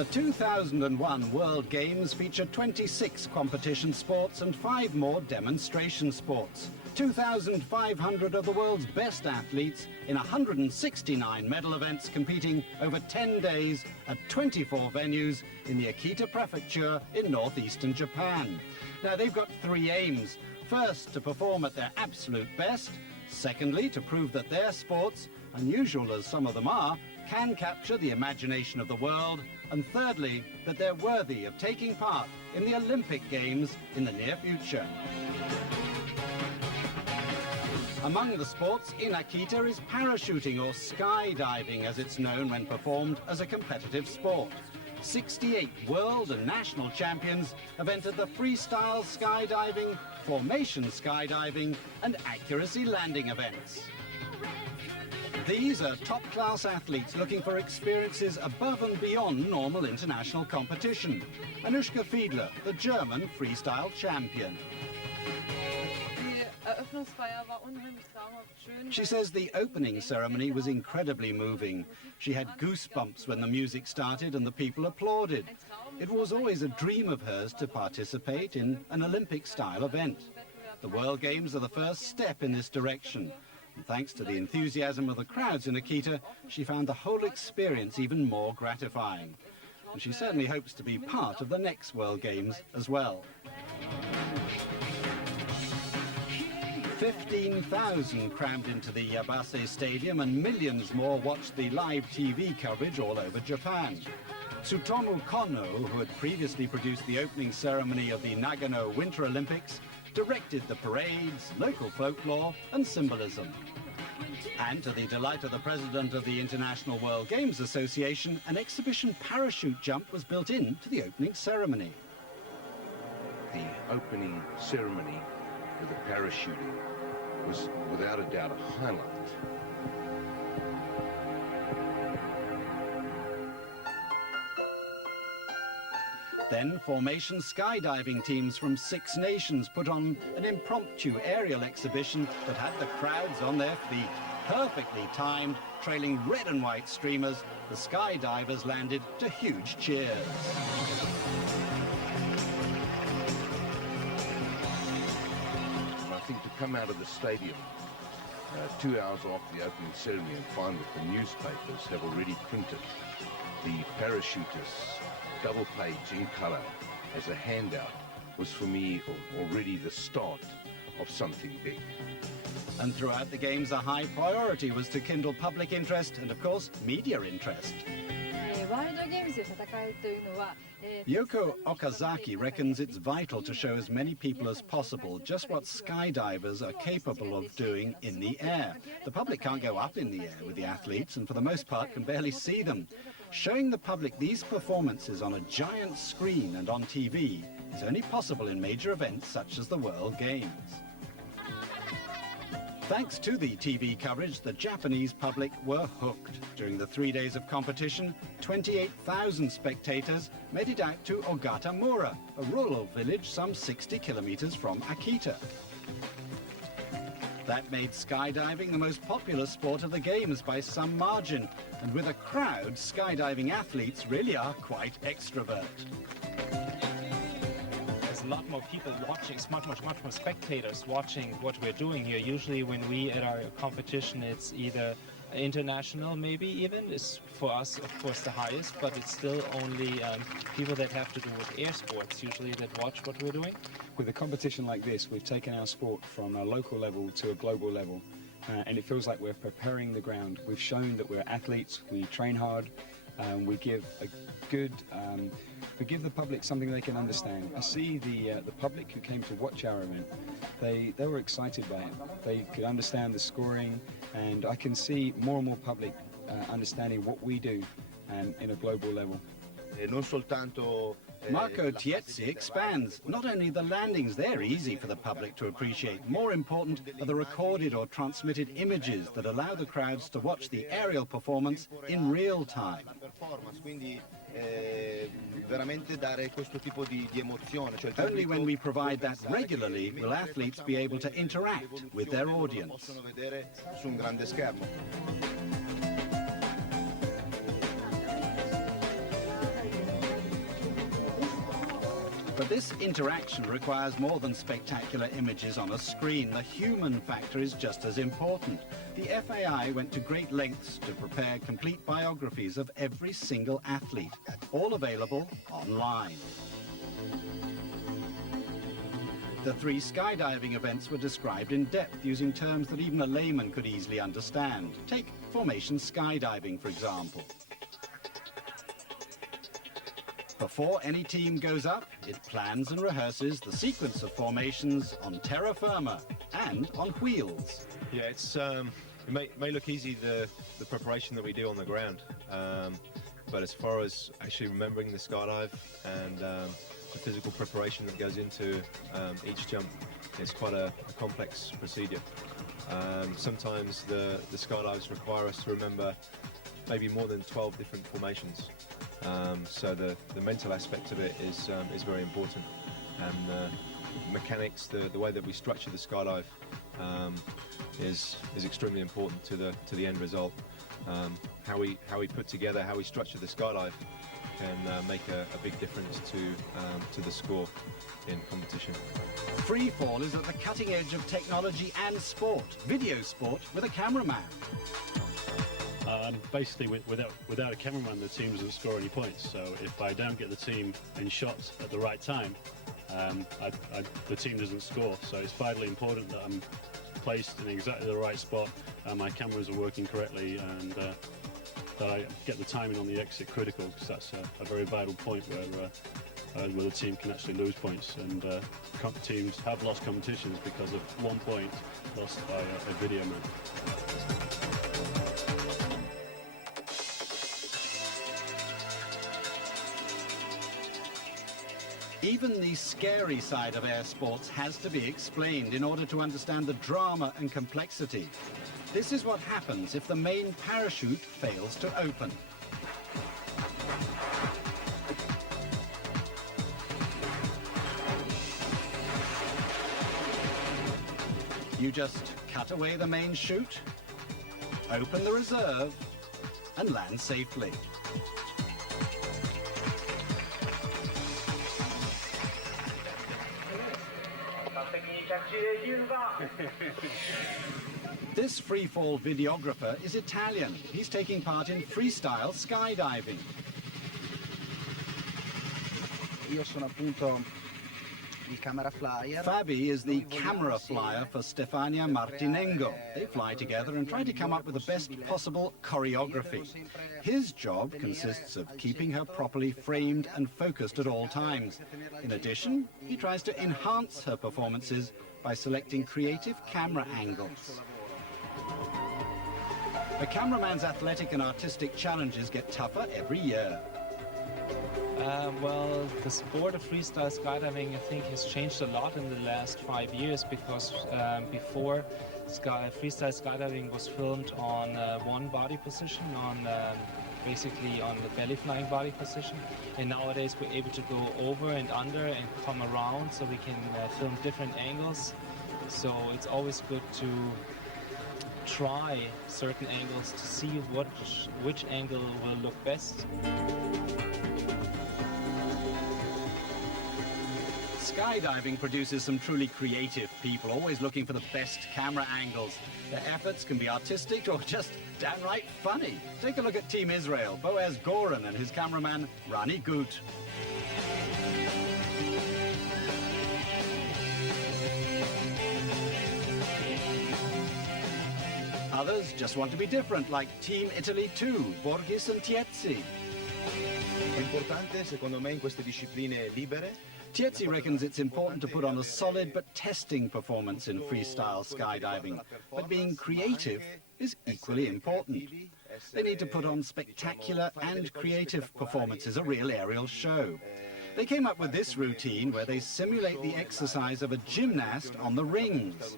The 2001 World Games feature 26 competition sports and 5 more demonstration sports. 2,500 of the world's best athletes in 169 medal events competing over 10 days at 24 venues in the Akita prefecture in northeastern Japan. Now, they've got 3 aims. First, to perform at their absolute best. Secondly, to prove that their sports, unusual as some of them are, can capture the imagination of the world. And thirdly, that they're worthy of taking part in the Olympic Games in the near future. Among the sports in Akita is parachuting, or skydiving as it's known when performed as a competitive sport. 68 world and national champions have entered the freestyle skydiving, formation skydiving and accuracy landing events. These are top-class athletes looking for experiences above and beyond normal international competition. Anushka Fiedler, the German freestyle champion. She says the opening ceremony was incredibly moving. She had goosebumps when the music started and the people applauded. It was always a dream of hers to participate in an Olympic-style event. The World Games are the first step in this direction. And thanks to the enthusiasm of the crowds in Akita, she found the whole experience even more gratifying. And she certainly hopes to be part of the next World Games as well. 15,000 crammed into the Yabase Stadium and millions more watched the live TV coverage all over Japan. Tsutomu Kono, who had previously produced the opening ceremony of the Nagano Winter Olympics, directed the parades, local folklore and symbolism. And to the delight of the president of the International World Games Association, an exhibition parachute jump was built into the opening ceremony. The opening ceremony with the parachuting was without a doubt a highlight. Then formation skydiving teams from 6 nations put on an impromptu aerial exhibition that had the crowds on their feet. Perfectly timed, trailing red and white streamers, the skydivers landed to huge cheers. I think to come out of the stadium 2 hours after the opening ceremony and find that the newspapers have already printed the parachutists' double page in color as a handout was for me already the start of something big. And throughout the Games, a high priority was to kindle public interest and, of course, media interest. Yoko Okazaki reckons it's vital to show as many people as possible just what skydivers are capable of doing in the air. The public can't go up in the air with the athletes and for the most part can barely see them. Showing the public these performances on a giant screen and on TV is only possible in major events such as the World Games. Thanks to the TV coverage, the Japanese public were hooked. During the 3 days of competition, 28,000 spectators made it out to Ogatamura, a rural village some 60 kilometers from Akita. That made skydiving the most popular sport of the Games by some margin, and with a crowd, skydiving athletes really are quite extrovert. There's a lot more people watching, it's much more spectators watching what we're doing here. Usually when we at our competition, it's either international, maybe even, is for us of course the highest, but it's still only people that have to do with air sports usually that watch what we're doing. With a competition like this, we've taken our sport from a local level to a global level, and it feels like we're preparing the ground. We've shown that we're athletes, we train hard, we give a good, we give the public something they can understand. I see the public who came to watch our event, they were excited by it. They could understand the scoring, and I can see more and more public understanding what we do in a global level. Marco Tiezzi expands. Not only the landings, they're easy for the public to appreciate. More important are the recorded or transmitted images that allow the crowds to watch the aerial performance in real time. Only when we provide that regularly will athletes be able to interact with their audience. This interaction requires more than spectacular images on a screen. The human factor is just as important. The FAI went to great lengths to prepare complete biographies of every single athlete, all available online. The 3 skydiving events were described in depth using terms that even a layman could easily understand. Take formation skydiving, for example. Before any team goes up, it plans and rehearses the sequence of formations on terra firma and on wheels. Yeah, it's it may look easy, the preparation that we do on the ground, but as far as actually remembering the skydive and the physical preparation that goes into each jump, it's quite a complex procedure. Sometimes the skydives require us to remember maybe more than 12 different formations. So the mental aspect of it is very important, and the mechanics, the way that we structure the skydive is extremely important to the end result. How we put together, how we structure the skydive can make a big difference to the score in competition. Free fall is at the cutting edge of technology and sport, video sport with a cameraman. Basically, without a cameraman, the team doesn't score any points. So if I don't get the team in shots at the right time, the team doesn't score. So it's vitally important that I'm placed in exactly the right spot, my cameras are working correctly, and that I get the timing on the exit critical, because that's a very vital point where the team can actually lose points. And teams have lost competitions because of 1 point lost by a video man. Even the scary side of air sports has to be explained in order to understand the drama and complexity. This is what happens if the main parachute fails to open. You just cut away the main chute, open the reserve, and land safely. This freefall videographer is Italian. He's taking part in freestyle skydiving. Io sono appunto il camera flyer. Fabi is the camera flyer for Stefania Martinengo. They fly together and try to come up with the best possible choreography. His job consists of keeping her properly framed and focused at all times. In addition, he tries to enhance her performances by selecting creative camera angles. A cameraman's athletic and artistic challenges get tougher every year. Well, the sport of freestyle skydiving, I think, has changed a lot in the last 5 years, because before, freestyle skydiving was filmed on one body position, basically on the belly flying body position, and nowadays we're able to go over and under and come around, so we can film different angles. So it's always good to try certain angles to see which angle will look best. Skydiving produces some truly creative people, always looking for the best camera angles. Their efforts can be artistic or just downright funny. Take a look at Team Israel, Boaz Goran and his cameraman, Rani Gut. Others just want to be different, like Team Italy 2, Borghis and Tiezzi. È importante, secondo me, in queste discipline libere. Tiezzi reckons it's important to put on a solid but testing performance in freestyle skydiving. But being creative is equally important. They need to put on spectacular and creative performances, a real aerial show. They came up with this routine where they simulate the exercise of a gymnast on the rings.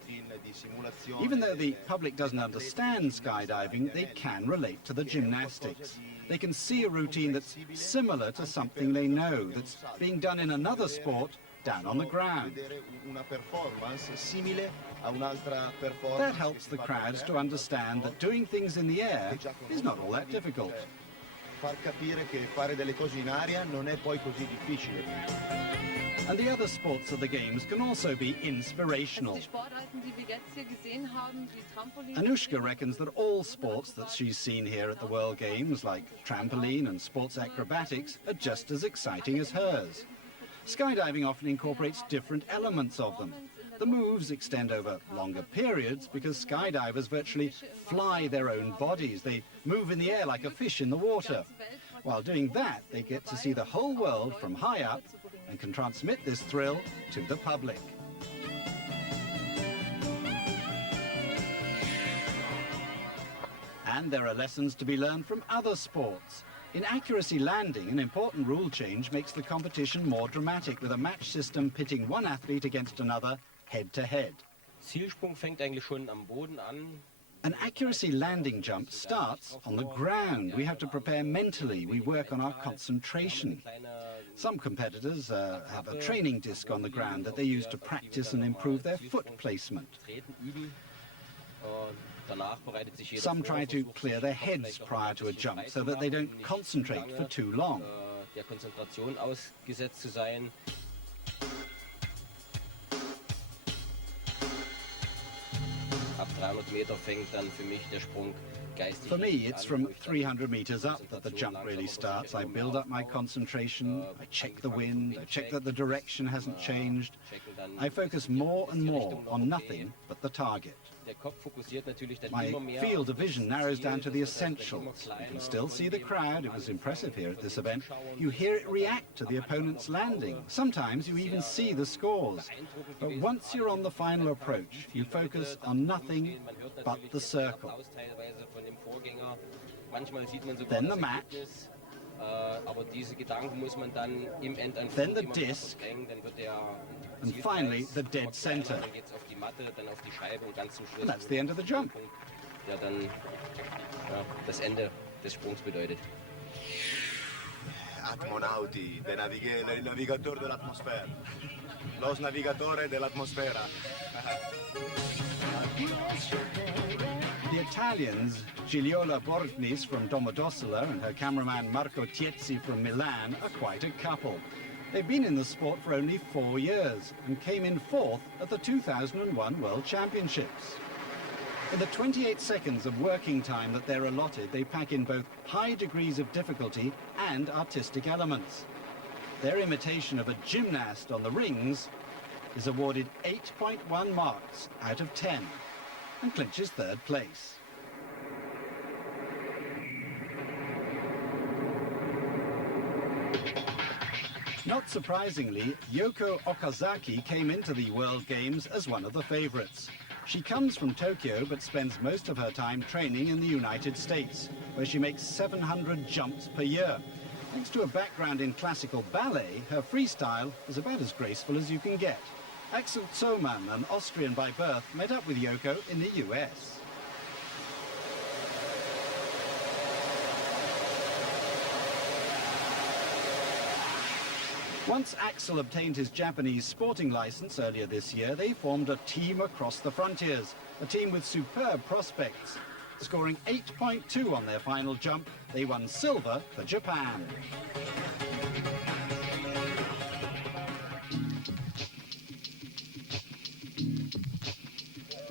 Even though the public doesn't understand skydiving, they can relate to the gymnastics. They can see a routine that's similar to something they know, that's being done in another sport down on the ground. That helps the crowds to understand that doing things in the air is not all that difficult. far capire che fare delle cose in aria non è poi così difficile. And the other sports of the games can also be inspirational. Anushka reckons that all sports that she's seen here at the World Games, like trampoline and sports acrobatics, are just as exciting as hers. Skydiving often incorporates different elements of them. The moves extend over longer periods because skydivers virtually fly their own bodies. They move in the air like a fish in the water. While doing that, they get to see the whole world from high up and can transmit this thrill to the public. And there are lessons to be learned from other sports. In accuracy landing, an important rule change makes the competition more dramatic, with a match system pitting one athlete against another head-to-head. Zielsprung fängt eigentlich schon am Boden an. An accuracy landing jump starts on the ground. We have to prepare mentally. We work on our concentration. Some competitors have a training disc on the ground that they use to practice and improve their foot placement. Some try to clear their heads prior to a jump so that they don't concentrate for too long. Der Konzentration ausgesetzt zu sein. Ab 300 Meter fängt dann für mich der Sprung geistig. For me, it's from 300 meters up that the jump really starts. I build up my concentration, I check the wind, I check that the direction hasn't changed. I focus more and more on nothing but the target. My field of vision narrows down to the essentials. You can still see the crowd. It was impressive here at this event. You hear it react to the opponent's landing. Sometimes you even see the scores. But once you're on the final approach, you focus on nothing but the circle. Then the mat. Then the disc. And finally, the dead center. And that's the end of the jump. Ja, dann das Ende des Sprungs bedeutet. Atmonauti, el navigator de la atmósfera. Los navigatores de la atmósfera. The Italians, Gigliola Borgnis from Domodossola and her cameraman Marco Tiezzi from Milan, are quite a couple. They've been in the sport for only 4 years and came in 4th at the 2001 World Championships. In the 28 seconds of working time that they're allotted, they pack in both high degrees of difficulty and artistic elements. Their imitation of a gymnast on the rings is awarded 8.1 marks out of 10 and clinches 3rd place. Not surprisingly, Yoko Okazaki came into the World Games as one of the favorites. She comes from Tokyo but spends most of her time training in the United States, where she makes 700 jumps per year. Thanks to a background in classical ballet, her freestyle is about as graceful as you can get. Axel Zoman, an Austrian by birth, met up with Yoko in the US. Once Axel obtained his Japanese sporting license earlier this year, they formed a team across the frontiers, a team with superb prospects. Scoring 8.2 on their final jump, they won silver for Japan.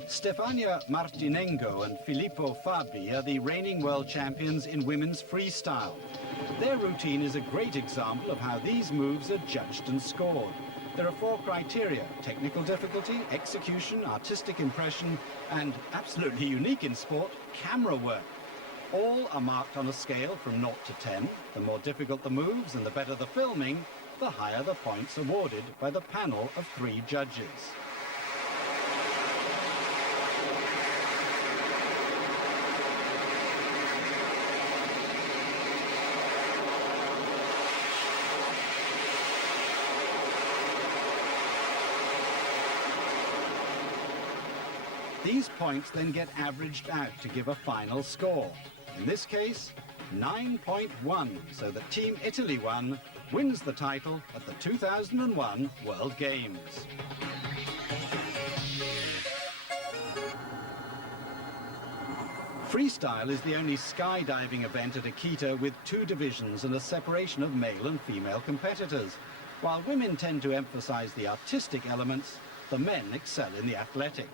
Stefania Martinengo and Filippo Fabi are the reigning world champions in women's freestyle. Their routine is a great example of how these moves are judged and scored. There are 4 criteria: technical difficulty, execution, artistic impression, and, absolutely unique in sport, camera work. All are marked on a scale from 0 to 10. The more difficult the moves and the better the filming, the higher the points awarded by the panel of 3 judges. These points then get averaged out to give a final score. In this case, 9.1, so that Team Italy wins the title at the 2001 World Games. Freestyle is the only skydiving event at Akita with 2 divisions and a separation of male and female competitors. While women tend to emphasize the artistic elements, the men excel in the athletic.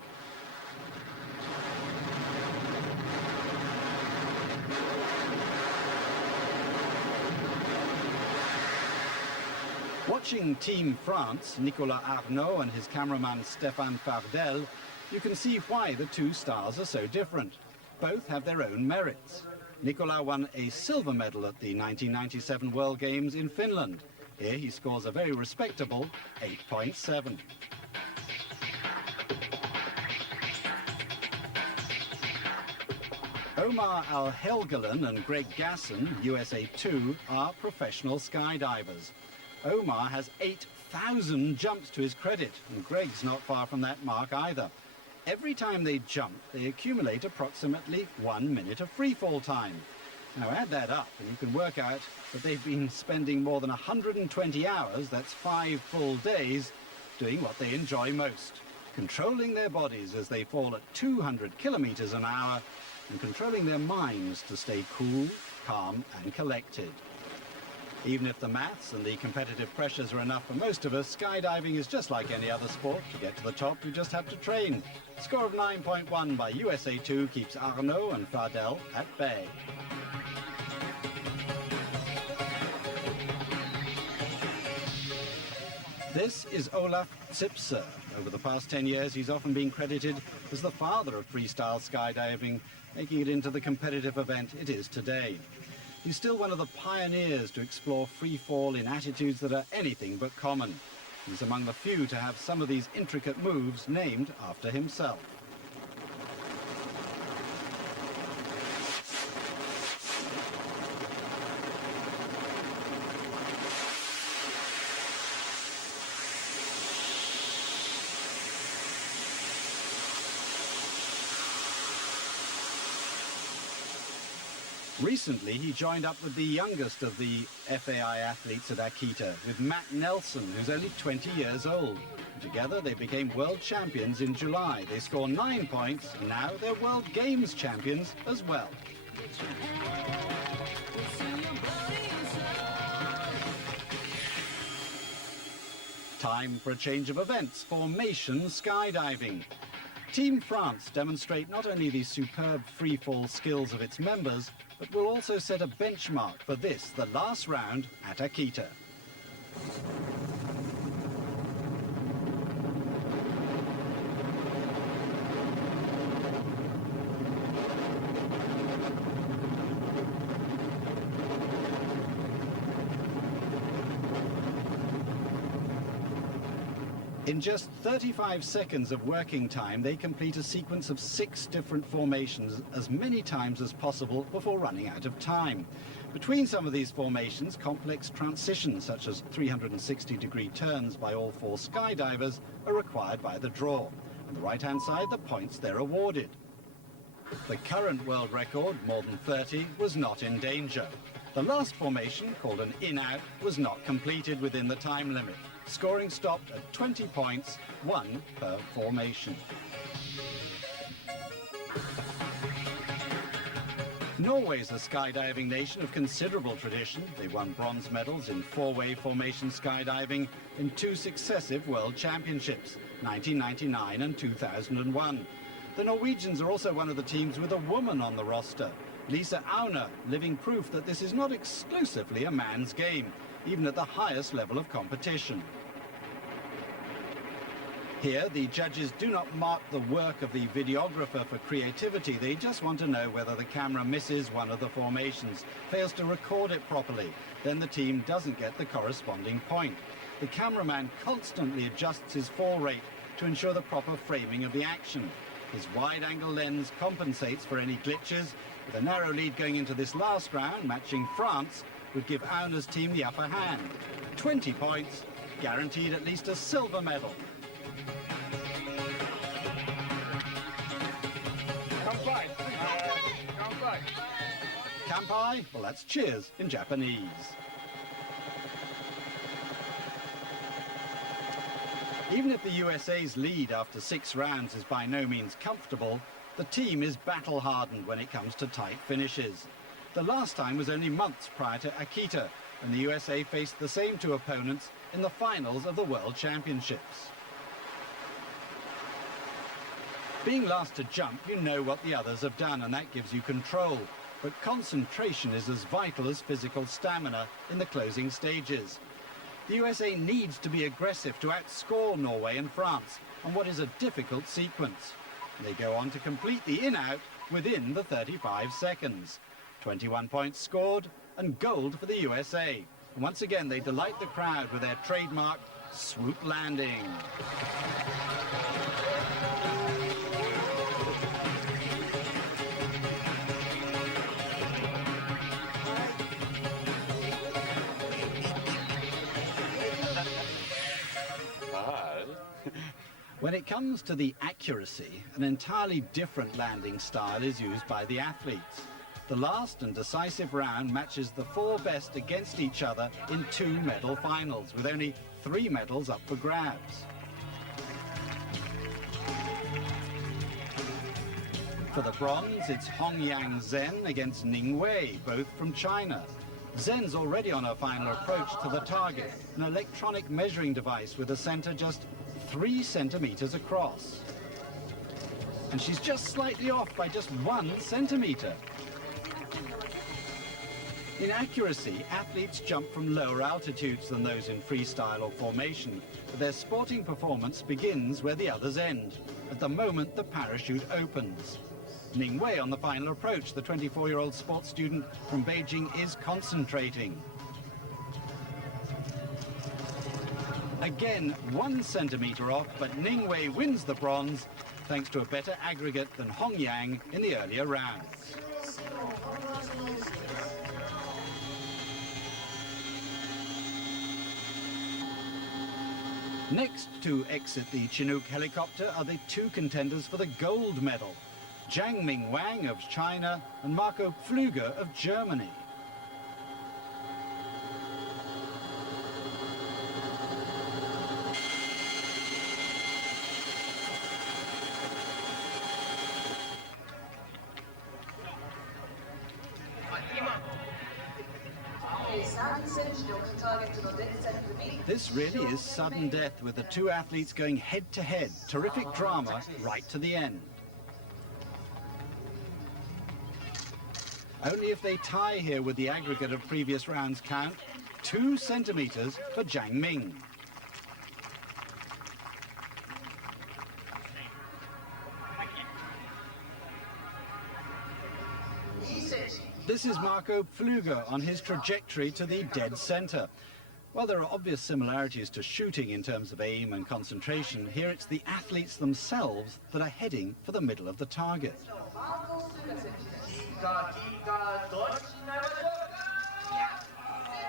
Watching Team France, Nicolas Arnaud and his cameraman Stéphane Fardel, you can see why the 2 stars are so different. Both have their own merits. Nicolas won a silver medal at the 1997 World Games in Finland. Here he scores a very respectable 8.7. Omar Al-Helgalen and Greg Gasson, USA 2, are professional skydivers. Omar has 8,000 jumps to his credit, and Greg's not far from that mark either. Every time they jump, they accumulate approximately 1 minute of freefall time. Now add that up, and you can work out that they've been spending more than 120 hours, that's 5 full days, doing what they enjoy most, controlling their bodies as they fall at 200 kilometers an hour, and controlling their minds to stay cool, calm, and collected. Even if the maths and the competitive pressures are enough for most of us, skydiving is just like any other sport. To get to the top, you just have to train. Score of 9.1 by USA 2 keeps Arnaud and Fardel at bay. This is Olaf Zipser. Over the past 10 years, he's often been credited as the father of freestyle skydiving, making it into the competitive event it is today. He's still one of the pioneers to explore free fall in attitudes that are anything but common. He's among the few to have some of these intricate moves named after himself. Recently, he joined up with the youngest of the FAI athletes at Akita, with Matt Nelson, who's only 20 years old. Together, they became world champions in July. They score 9 points, and now they're World Games champions as well. Time for a change of events, formation skydiving. Team France demonstrate not only the superb freefall skills of its members, but will also set a benchmark for this, the last round at Akita. In just 35 seconds of working time, they complete a sequence of 6 different formations as many times as possible before running out of time. Between some of these formations, complex transitions such as 360-degree turns by all 4 skydivers are required by the draw. On the right-hand side, the points they're awarded. The current world record, more than 30, was not in danger. The last formation, called an in-out, was not completed within the time limit. Scoring stopped at 20 points, 1 per formation. Norway's a skydiving nation of considerable tradition. They won bronze medals in 4-way formation skydiving in 2 successive world championships, 1999 and 2001. The Norwegians are also one of the teams with a woman on the roster. Lisa Aune, living proof that this is not exclusively a man's game, even at the highest level of competition. Here, the judges do not mark the work of the videographer for creativity. They just want to know whether the camera misses one of the formations, fails to record it properly. Then the team doesn't get the corresponding point. The cameraman constantly adjusts his fall rate to ensure the proper framing of the action. His wide-angle lens compensates for any glitches. With a narrow lead going into this last round, matching France would give Aune's team the upper hand. 20 points, guaranteed at least a silver medal. Kampai? Well, that's cheers in Japanese. Even if the USA's lead after 6 rounds is by no means comfortable, The team is battle-hardened when it comes to tight finishes. The last time was only months prior to Akita, and the USA faced the same two opponents in the finals of the World Championships. Being last to jump, you know what the others have done, and that gives you control. But concentration is as vital as physical stamina in the closing stages. The USA needs to be aggressive to outscore Norway and France on what is a difficult sequence. They go on to complete the in-out within the 35 seconds. 21 points scored and gold for the USA. And once again, they delight the crowd with their trademark swoop landing. When it comes to the accuracy, an entirely different landing style is used by the athletes. The last and decisive round matches the four best against each other in 2 medal finals, with only 3 medals up for grabs. For the bronze, it's Hongyang Zhen against Ning Wei, both from China. Zhen's already on her final approach to the target, an electronic measuring device with a center just 3 centimeters across. And she's just slightly off by just 1 centimeter. In accuracy, athletes jump from lower altitudes than those in freestyle or formation, but their sporting performance begins where the others end, at the moment the parachute opens. Ning Wei on the final approach, the 24-year-old sports student from Beijing, is concentrating. Again, 1 centimeter off, but Ning Wei wins the bronze thanks to a better aggregate than Hongyang in the earlier rounds. Next to exit the Chinook helicopter are the 2 contenders for the gold medal, Jiangming Wang of China and Marco Pflüger of Germany. This really is sudden death, with the 2 athletes going head-to-head. Terrific drama right to the end. Only if they tie here with the aggregate of previous rounds count, 2 centimeters for Jiangming. This is Marco Pflüger on his trajectory to the dead center. While there are obvious similarities to shooting in terms of aim and concentration, here it's the athletes themselves that are heading for the middle of the target.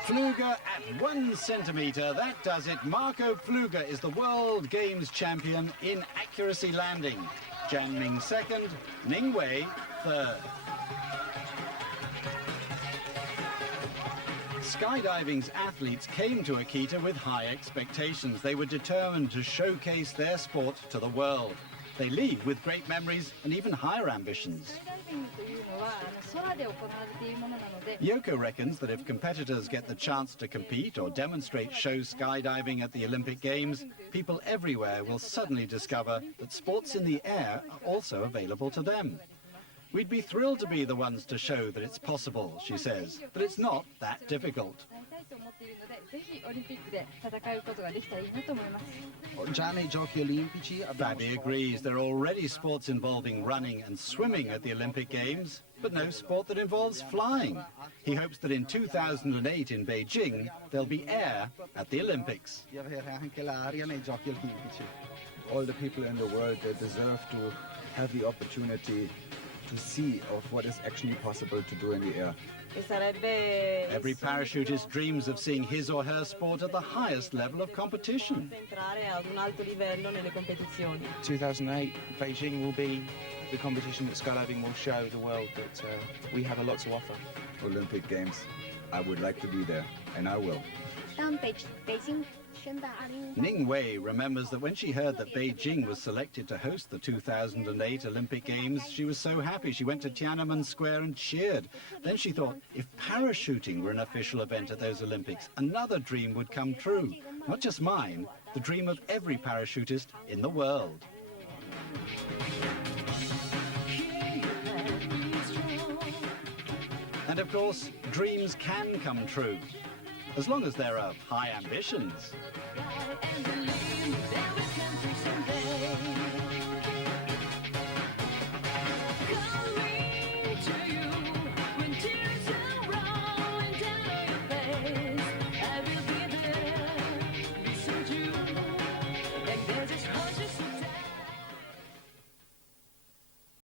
Pflüger at 1 centimeter, that does it. Marco Pflüger is the World Games champion in accuracy landing. Jiangming second, Ning Wei third. Skydiving's athletes came to Akita with high expectations. They were determined to showcase their sport to the world. They leave with great memories and even higher ambitions. Yoko reckons that if competitors get the chance to compete or demonstrate show skydiving at the Olympic Games, people everywhere will suddenly discover that sports in the air are also available to them. We'd be thrilled to be the ones to show that it's possible, she says, but it's not that difficult. Fabi agrees there are already sports involving running and swimming at the Olympic Games, but no sport that involves flying. He hopes that in 2008 in Beijing, there'll be air at the Olympics. All the people in the world, they deserve to have the opportunity to see of what is actually possible to do in the air. Every parachutist dreams of seeing his or her sport at the highest level of competition. 2008, Beijing will be the competition that skydiving will show the world that we have a lot to offer. Olympic Games, I would like to be there, and I will. 当北京 Ning Wei remembers that when she heard that Beijing was selected to host the 2008 Olympic Games, she was so happy. She went to Tiananmen Square and cheered. Then she thought, if parachuting were an official event at those Olympics, another dream would come true. Not just mine, the dream of every parachutist in the world. And of course, dreams can come true, as long as there are high ambitions. And believe that we can do someday.